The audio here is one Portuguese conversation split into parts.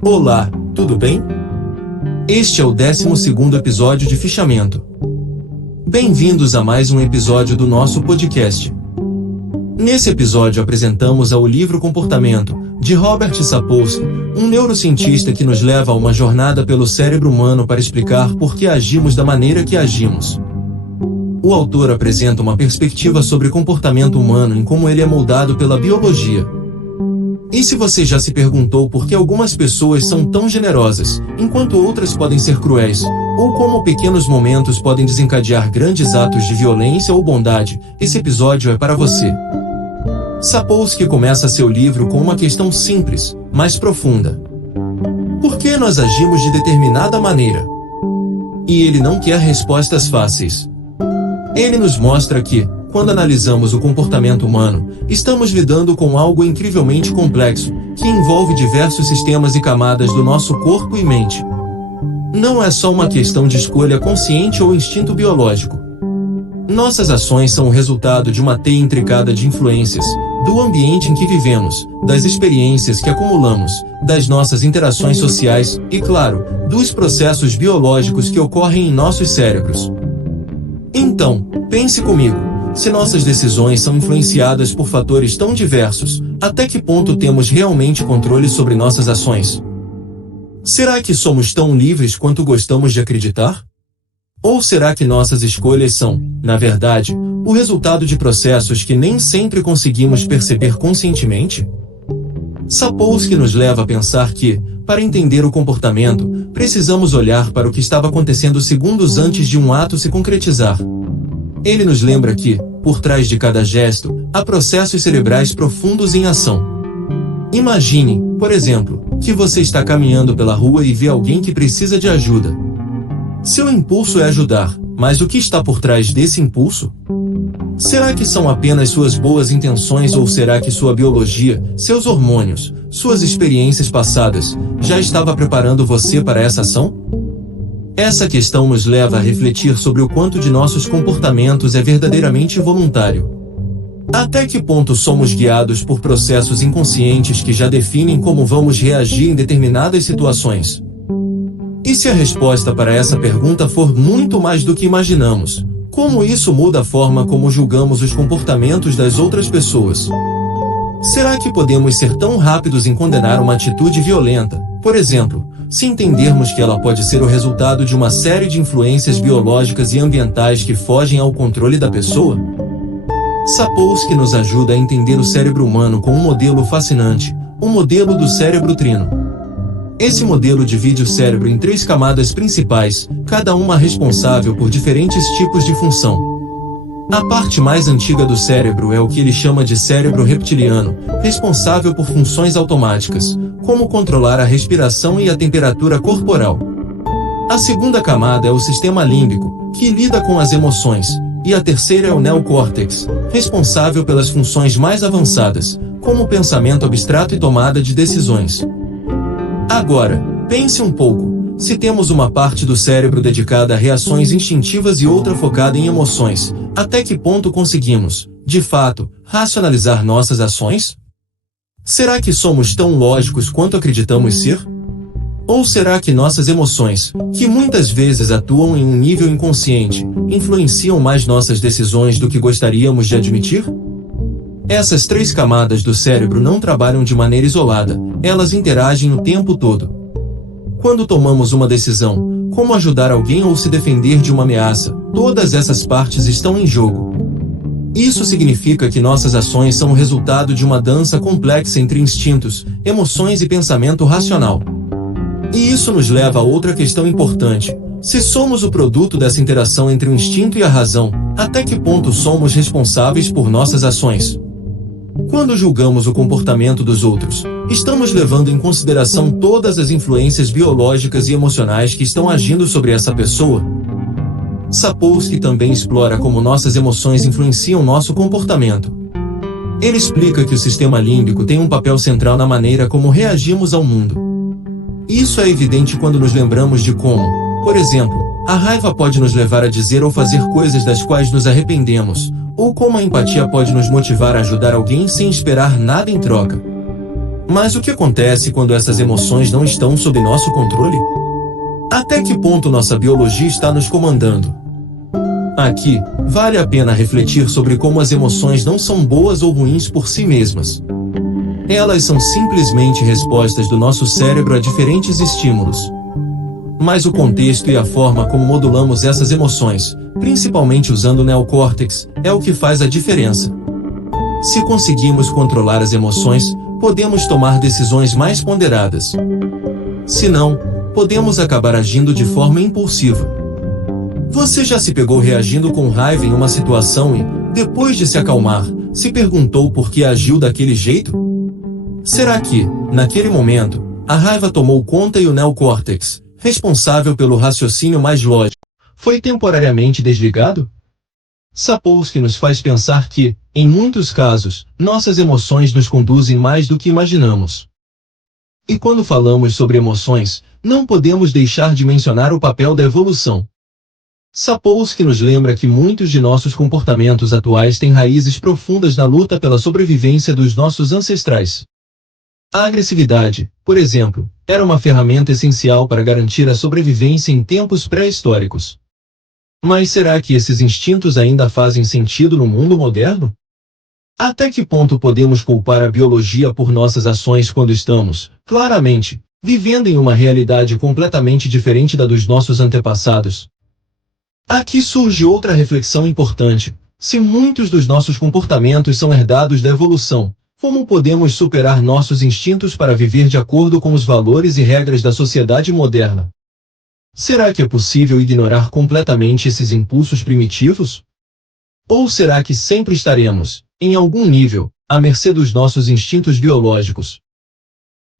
Olá, tudo bem? Este é o 12º episódio de Fichamento. Bem-vindos a mais um episódio do nosso podcast. Nesse episódio apresentamos o livro Comportamento, de Robert Sapolsky, um neurocientista que nos leva a uma jornada pelo cérebro humano para explicar por que agimos da maneira que agimos. O autor apresenta uma perspectiva sobre comportamento humano em como ele é moldado pela biologia. E se você já se perguntou por que algumas pessoas são tão generosas, enquanto outras podem ser cruéis, ou como pequenos momentos podem desencadear grandes atos de violência ou bondade, esse episódio é para você. Sapolsky começa seu livro com uma questão simples, mas profunda. Por que nós agimos de determinada maneira? E ele não quer respostas fáceis. Ele nos mostra que, quando analisamos o comportamento humano, estamos lidando com algo incrivelmente complexo, que envolve diversos sistemas e camadas do nosso corpo e mente. Não é só uma questão de escolha consciente ou instinto biológico. Nossas ações são o resultado de uma teia intricada de influências, do ambiente em que vivemos, das experiências que acumulamos, das nossas interações sociais e, claro, dos processos biológicos que ocorrem em nossos cérebros. Então, pense comigo, se nossas decisões são influenciadas por fatores tão diversos, até que ponto temos realmente controle sobre nossas ações? Será que somos tão livres quanto gostamos de acreditar? Ou será que nossas escolhas são, na verdade, o resultado de processos que nem sempre conseguimos perceber conscientemente? Sapolsky nos leva a pensar que, para entender o comportamento, precisamos olhar para o que estava acontecendo segundos antes de um ato se concretizar. Ele nos lembra que, por trás de cada gesto, há processos cerebrais profundos em ação. Imagine, por exemplo, que você está caminhando pela rua e vê alguém que precisa de ajuda. Seu impulso é ajudar, mas o que está por trás desse impulso? Será que são apenas suas boas intenções ou será que sua biologia, seus hormônios, suas experiências passadas, já estava preparando você para essa ação? Essa questão nos leva a refletir sobre o quanto de nossos comportamentos é verdadeiramente voluntário. Até que ponto somos guiados por processos inconscientes que já definem como vamos reagir em determinadas situações? E se a resposta para essa pergunta for muito mais do que imaginamos, como isso muda a forma como julgamos os comportamentos das outras pessoas? Será que podemos ser tão rápidos em condenar uma atitude violenta, por exemplo, se entendermos que ela pode ser o resultado de uma série de influências biológicas e ambientais que fogem ao controle da pessoa? Sapolsky nos ajuda a entender o cérebro humano com um modelo fascinante, o modelo do cérebro trino. Esse modelo divide o cérebro em 3 camadas principais, cada uma responsável por diferentes tipos de função. A parte mais antiga do cérebro é o que ele chama de cérebro reptiliano, responsável por funções automáticas, como controlar a respiração e a temperatura corporal. A segunda camada é o sistema límbico, que lida com as emoções, e a terceira é o neocórtex, responsável pelas funções mais avançadas, como pensamento abstrato e tomada de decisões. Agora, pense um pouco, se temos uma parte do cérebro dedicada a reações instintivas e outra focada em emoções, até que ponto conseguimos, de fato, racionalizar nossas ações? Será que somos tão lógicos quanto acreditamos ser? Ou será que nossas emoções, que muitas vezes atuam em um nível inconsciente, influenciam mais nossas decisões do que gostaríamos de admitir? Essas 3 camadas do cérebro não trabalham de maneira isolada, elas interagem o tempo todo. Quando tomamos uma decisão, como ajudar alguém ou se defender de uma ameaça, todas essas partes estão em jogo. Isso significa que nossas ações são o resultado de uma dança complexa entre instintos, emoções e pensamento racional. E isso nos leva a outra questão importante. Se somos o produto dessa interação entre o instinto e a razão, até que ponto somos responsáveis por nossas ações? Quando julgamos o comportamento dos outros, estamos levando em consideração todas as influências biológicas e emocionais que estão agindo sobre essa pessoa? Sapolsky também explora como nossas emoções influenciam nosso comportamento. Ele explica que o sistema límbico tem um papel central na maneira como reagimos ao mundo. Isso é evidente quando nos lembramos de como, por exemplo, a raiva pode nos levar a dizer ou fazer coisas das quais nos arrependemos, ou como a empatia pode nos motivar a ajudar alguém sem esperar nada em troca. Mas o que acontece quando essas emoções não estão sob nosso controle? Até que ponto nossa biologia está nos comandando? Aqui, vale a pena refletir sobre como as emoções não são boas ou ruins por si mesmas. Elas são simplesmente respostas do nosso cérebro a diferentes estímulos. Mas o contexto e a forma como modulamos essas emoções, principalmente usando o neocórtex, é o que faz a diferença. Se conseguimos controlar as emoções, podemos tomar decisões mais ponderadas. Se não, podemos acabar agindo de forma impulsiva. Você já se pegou reagindo com raiva em uma situação e, depois de se acalmar, se perguntou por que agiu daquele jeito? Será que, naquele momento, a raiva tomou conta e o neocórtex, responsável pelo raciocínio mais lógico, foi temporariamente desligado? Sapolsky nos faz pensar que, em muitos casos, nossas emoções nos conduzem mais do que imaginamos. E quando falamos sobre emoções, não podemos deixar de mencionar o papel da evolução. Sapolsky nos lembra que muitos de nossos comportamentos atuais têm raízes profundas na luta pela sobrevivência dos nossos ancestrais. A agressividade, por exemplo, era uma ferramenta essencial para garantir a sobrevivência em tempos pré-históricos. Mas será que esses instintos ainda fazem sentido no mundo moderno? Até que ponto podemos culpar a biologia por nossas ações quando estamos, claramente, vivendo em uma realidade completamente diferente da dos nossos antepassados? Aqui surge outra reflexão importante. Se muitos dos nossos comportamentos são herdados da evolução, como podemos superar nossos instintos para viver de acordo com os valores e regras da sociedade moderna? Será que é possível ignorar completamente esses impulsos primitivos? Ou será que sempre estaremos, em algum nível, à mercê dos nossos instintos biológicos?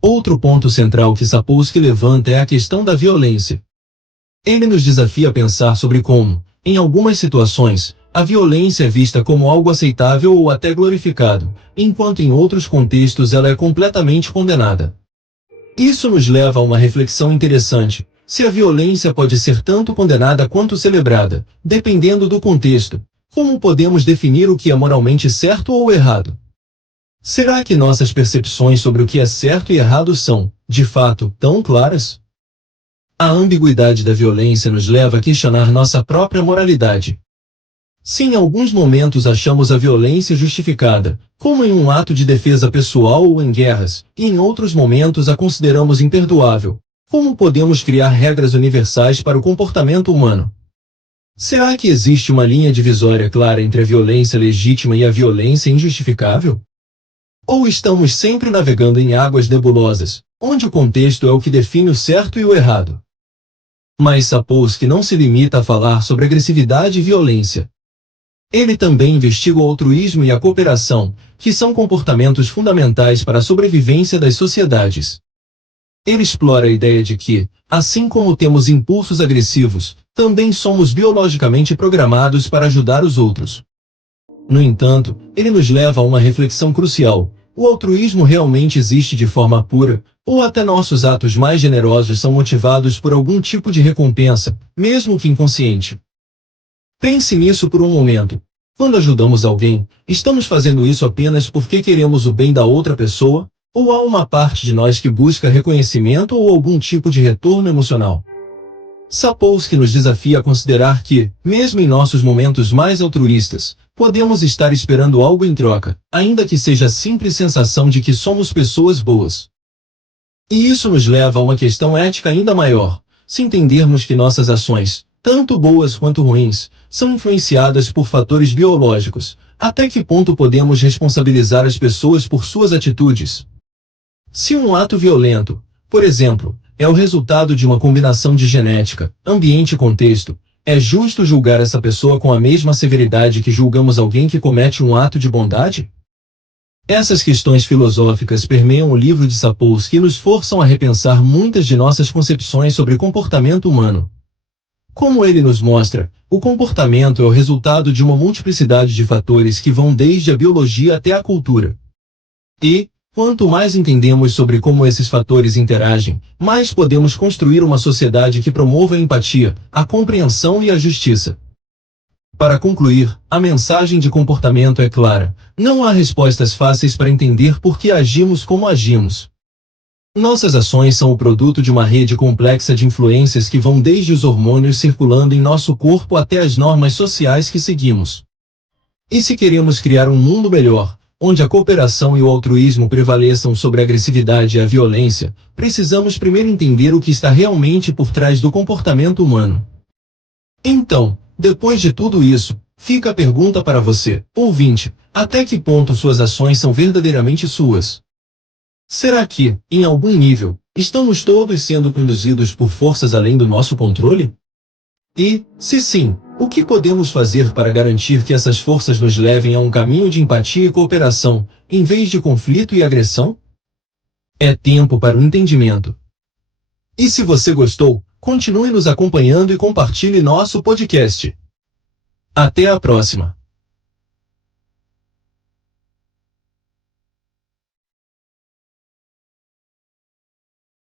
Outro ponto central que Sapolsky levanta é a questão da violência. Ele nos desafia a pensar sobre como, em algumas situações, a violência é vista como algo aceitável ou até glorificado, enquanto em outros contextos ela é completamente condenada. Isso nos leva a uma reflexão interessante. Se a violência pode ser tanto condenada quanto celebrada, dependendo do contexto, como podemos definir o que é moralmente certo ou errado? Será que nossas percepções sobre o que é certo e errado são, de fato, tão claras? A ambiguidade da violência nos leva a questionar nossa própria moralidade. Se em alguns momentos achamos a violência justificada, como em um ato de defesa pessoal ou em guerras, e em outros momentos a consideramos imperdoável, como podemos criar regras universais para o comportamento humano? Será que existe uma linha divisória clara entre a violência legítima e a violência injustificável? Ou estamos sempre navegando em águas nebulosas, onde o contexto é o que define o certo e o errado? Mas Sapolsky não se limita a falar sobre agressividade e violência. Ele também investiga o altruísmo e a cooperação, que são comportamentos fundamentais para a sobrevivência das sociedades. Ele explora a ideia de que, assim como temos impulsos agressivos, também somos biologicamente programados para ajudar os outros. No entanto, ele nos leva a uma reflexão crucial. O altruísmo realmente existe de forma pura, ou até nossos atos mais generosos são motivados por algum tipo de recompensa, mesmo que inconsciente? Pense nisso por um momento. Quando ajudamos alguém, estamos fazendo isso apenas porque queremos o bem da outra pessoa? Ou há uma parte de nós que busca reconhecimento ou algum tipo de retorno emocional? Sapolsky nos desafia a considerar que, mesmo em nossos momentos mais altruístas, podemos estar esperando algo em troca, ainda que seja a simples sensação de que somos pessoas boas. E isso nos leva a uma questão ética ainda maior. Se entendermos que nossas ações, tanto boas quanto ruins, são influenciadas por fatores biológicos, até que ponto podemos responsabilizar as pessoas por suas atitudes? Se um ato violento, por exemplo, é o resultado de uma combinação de genética, ambiente e contexto, é justo julgar essa pessoa com a mesma severidade que julgamos alguém que comete um ato de bondade? Essas questões filosóficas permeiam o livro de Sapolsky e nos forçam a repensar muitas de nossas concepções sobre comportamento humano. Como ele nos mostra, o comportamento é o resultado de uma multiplicidade de fatores que vão desde a biologia até a cultura. E, quanto mais entendemos sobre como esses fatores interagem, mais podemos construir uma sociedade que promova a empatia, a compreensão e a justiça. Para concluir, a mensagem de comportamento é clara. Não há respostas fáceis para entender por que agimos como agimos. Nossas ações são o produto de uma rede complexa de influências que vão desde os hormônios circulando em nosso corpo até as normas sociais que seguimos. E se queremos criar um mundo melhor, onde a cooperação e o altruísmo prevaleçam sobre a agressividade e a violência, precisamos primeiro entender o que está realmente por trás do comportamento humano. Então, depois de tudo isso, fica a pergunta para você, ouvinte: até que ponto suas ações são verdadeiramente suas? Será que, em algum nível, estamos todos sendo conduzidos por forças além do nosso controle? E, se sim, o que podemos fazer para garantir que essas forças nos levem a um caminho de empatia e cooperação, em vez de conflito e agressão? É tempo para o entendimento. E se você gostou, continue nos acompanhando e compartilhe nosso podcast. Até a próxima!